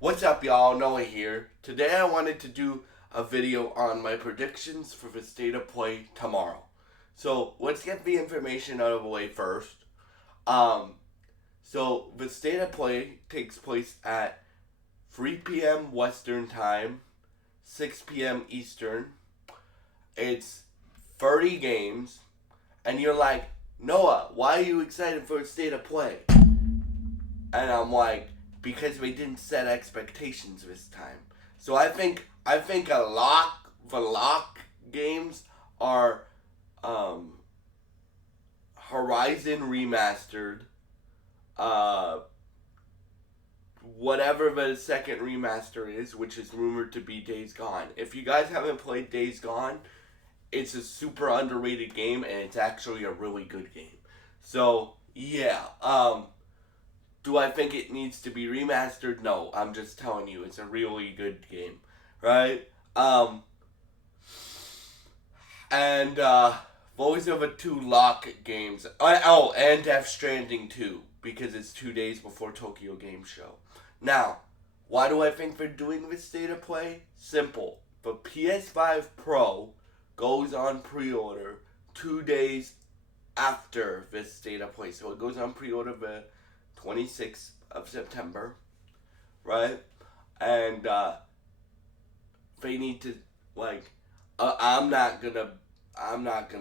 What's up, y'all? Noah here. Today I wanted to do a video on my predictions for the state of play tomorrow. So let's get the information out of the way first. Um, so the state of play takes place at 3 p.m. Western Time, 6 p.m. Eastern. It's 30 games, and you're like, Noah, why are you excited for a state of play? And I'm like, because they didn't set expectations this time. So I think the lock games are um, Horizon Remastered, uh, whatever the second remaster is, which is rumored to be Days Gone. If you guys haven't played Days Gone, it's a super underrated game and it's actually a really good game. So yeah, do I think it needs to be remastered? No, I'm just telling you, it's a really good game, right? And those are the two lock games. And Death Stranding 2, because it's 2 days before Tokyo Game Show. Now, why do I think they're doing this state of play? Simple. The PS5 Pro goes on pre-order 2 days after this state of play. So it goes on pre-order the 26th of September, right? And they need to like. I'm not gonna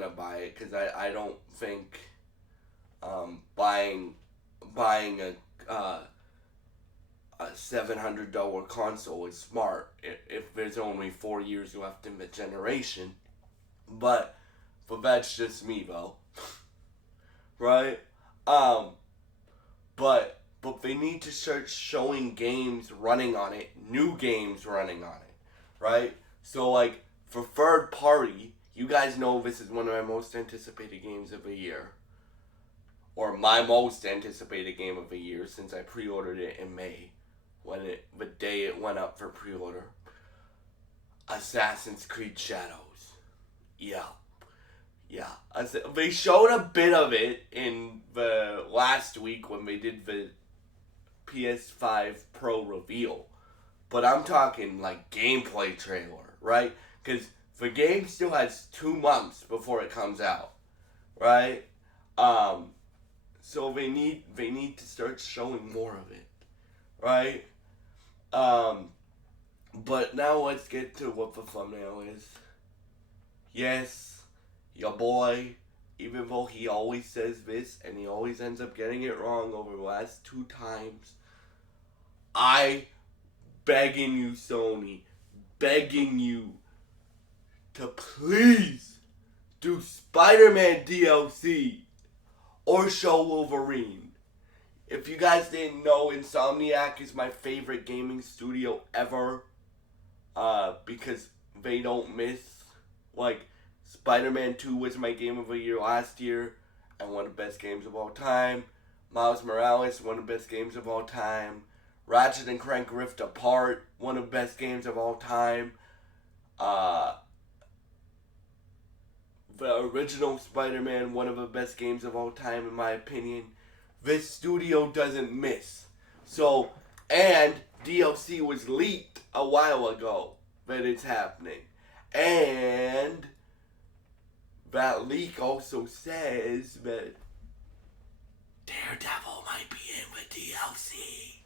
buy it because I don't think buying a $700 console is smart if there's only 4 years left in the generation. But that's just me though, right? Um, but they need to start showing games running on it, new games running on it, right? So like for third party, you guys know this is one of my most anticipated games of the year, or my most anticipated game of the year since I pre-ordered it in May, the day it went up for pre-order. Assassin's Creed Shadows. Yeah. Yeah, they showed a bit of it in the last week when they did the PS5 Pro reveal, but I'm talking like gameplay trailer, right? Because the game still has 2 months before it comes out, right? Um, so they need to start showing more of it, right? Um, but now let's get to what the thumbnail is. Yes, your boy, even though he always says this and he always ends up getting it wrong over the last 2 times, I begging you, Sony, begging you to please do Spider-Man DLC or show Wolverine. If you guys didn't know, Insomniac is my favorite gaming studio ever, because they don't miss. Like, Spider-Man 2 was my game of the year last year, and one of the best games of all time. Miles Morales, one of the best games of all time. Ratchet and Clank Rift Apart, one of the best games of all time. Uh, the original Spider-Man, one of the best games of all time in my opinion. This studio doesn't miss. So, and DLC was leaked a while ago that it's happening. And that leak also says that Daredevil might be in the DLC,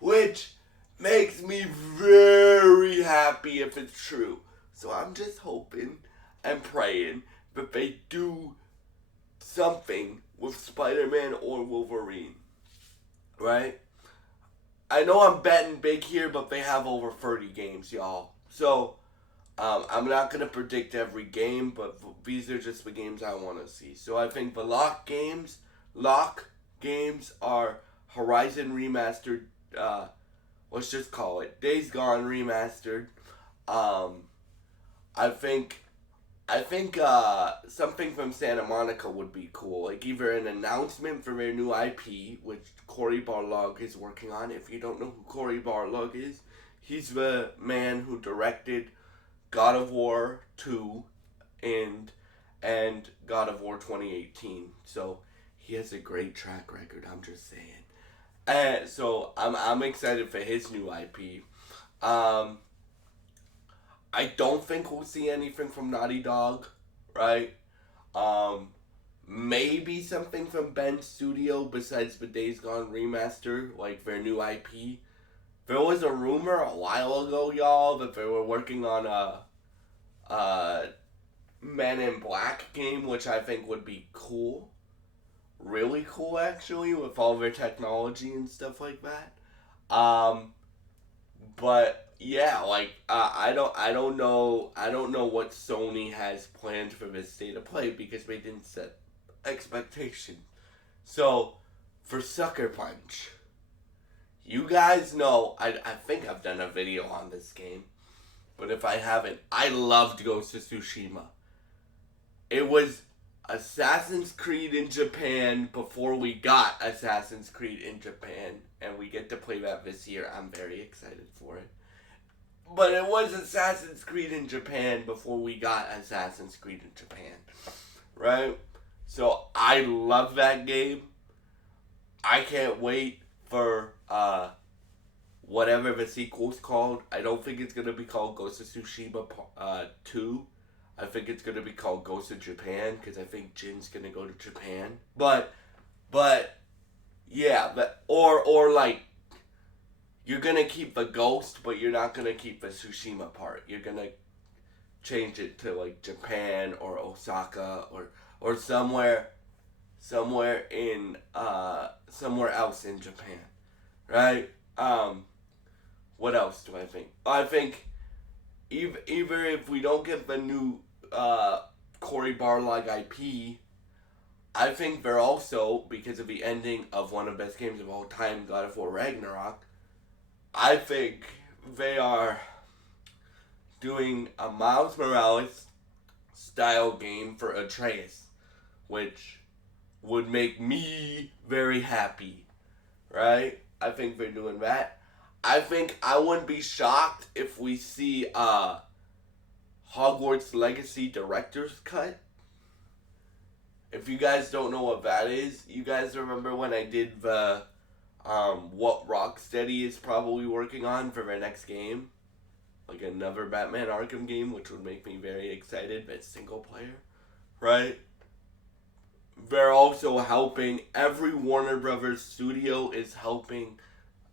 which makes me very happy if it's true. So I'm just hoping and praying that they do something with Spider-Man or Wolverine, right? I know I'm betting big here, but they have over 30 games, y'all. So I'm not going to predict every game, but these are just the games I want to see. So I think the lock games are Horizon Remastered, let's just call it Days Gone Remastered. Um, I think something from Santa Monica would be cool, like either an announcement for their new IP, which Cory Barlog is working on. If you don't know who Cory Barlog is, he's the man who directed God of War 2 and God of War 2018. So he has a great track record, I'm just saying. So I'm excited for his new IP. Um, I don't think we'll see anything from Naughty Dog, right? Um, Maybe something from Ben's studio besides the Days Gone remaster, like their new IP. There was a rumor a while ago, y'all, that they were working on a Men in Black game, which I think would be cool. Really cool, actually, with all their technology and stuff like that. Um, but yeah, like I don't know what Sony has planned for this state of play because they didn't set expectations. So for Sucker Punch, you guys know I think I've done a video on this game, but if I haven't, I loved Ghost of Tsushima. It was Assassin's Creed in Japan before we got Assassin's Creed in Japan, and we get to play that this year. I'm very excited for it. But it was Assassin's Creed in Japan before we got Assassin's Creed in Japan, right? So I love that game. I can't wait for whatever the sequel's called. I don't think it's gonna be called Ghost of Tsushima 2. I think it's gonna be called Ghost of Japan because I think Jin's gonna go to Japan. But yeah, or like you're gonna keep the Ghost, but you're not gonna keep the Tsushima part. You're gonna change it to like Japan or Osaka or somewhere in somewhere else in Japan, right? What else do I think? I think either if we don't get the new Cory Barlog IP, I think they're also, because of the ending of one of the best games of all time, God of War Ragnarok, I think they are doing a Miles Morales style game for Atreus, which would make me very happy, right? I think they're doing that. I think I wouldn't be shocked if we see Hogwarts Legacy Director's Cut. If you guys don't know what that is, you guys remember when I did the what Rocksteady is probably working on for their next game? Like another Batman Arkham game, which would make me very excited, but single player, right? They're also helping, every Warner Brothers studio is helping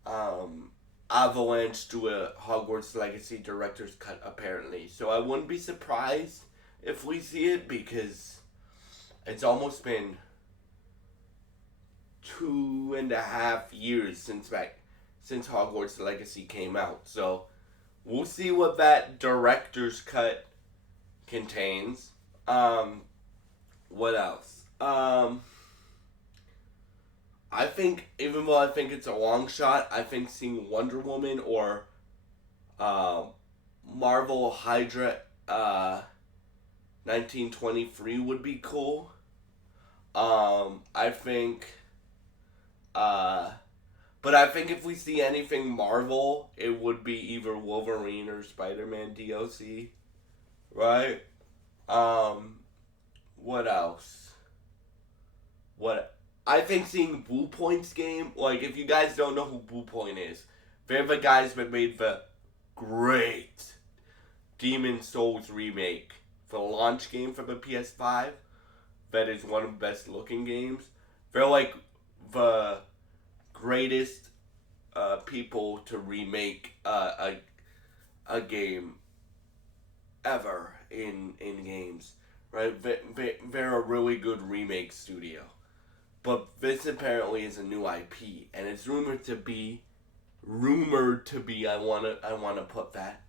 Avalanche do a Hogwarts Legacy Director's Cut, apparently. So I wouldn't be surprised if we see it because it's almost been 2.5 years since Hogwarts Legacy came out. So we'll see what that Director's Cut contains. What else? I think, even though I think it's a long shot, I think seeing Wonder Woman or Marvel Hydra 1923 would be cool. I think, but I think if we see anything Marvel, it would be either Wolverine or Spider-Man DLC, right? What else? I think seeing Blue Point's game, like if you guys don't know who Blue Point is, they're the guys that made the great Demon Souls remake, the launch game for the PS5. That is one of the best looking games. They're like the greatest people to remake a game ever in games, right? They're a really good remake studio. But this apparently is a new IP, and it's rumored to be. I wanna put that.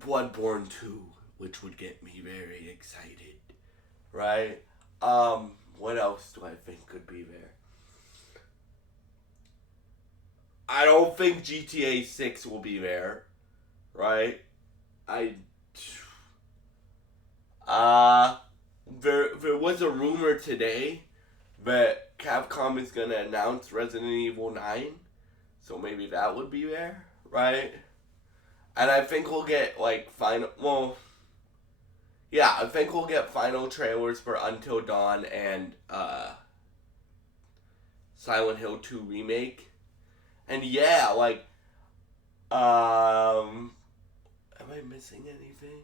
Bloodborne 2, which would get me very excited, right? What else do I think could be there? I don't think GTA 6 will be there, right? I there was a rumor today that Capcom is gonna announce Resident Evil 9, so maybe that would be there, right? And I think we'll get like final. Well, yeah, I think we'll get final trailers for Until Dawn and Silent Hill 2 remake. And yeah, like, am I missing anything?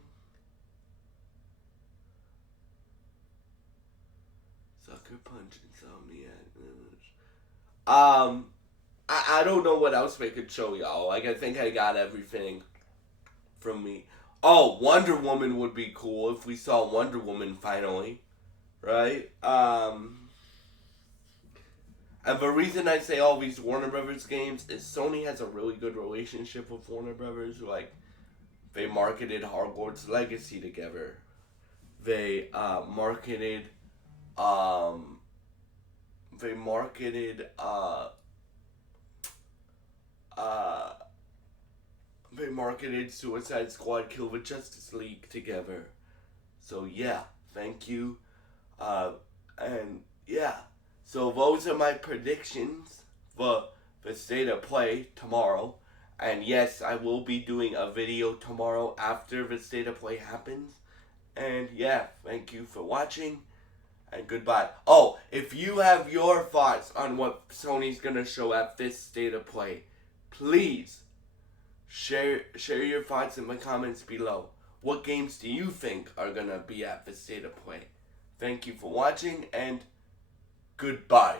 Sucker Punch, Insomniac. I don't know what else they could show y'all. Like, I think I got everything from me. Oh, Wonder Woman would be cool if we saw Wonder Woman finally, right? And the reason I say all these Warner Brothers games is Sony has a really good relationship with Warner Brothers. Like, they marketed Hogwarts Legacy together. They marketed, um, they marketed, uh, they marketed Suicide Squad Kill the Justice League together. So yeah, thank you. And yeah, so those are my predictions for the state of play tomorrow. And yes, I will be doing a video tomorrow after the state of play happens. And yeah, thank you for watching. And goodbye. Oh, if you have your thoughts on what Sony's gonna show at this state of play, please share your thoughts in the comments below. What games do you think are gonna be at the state of play? Thank you for watching and goodbye.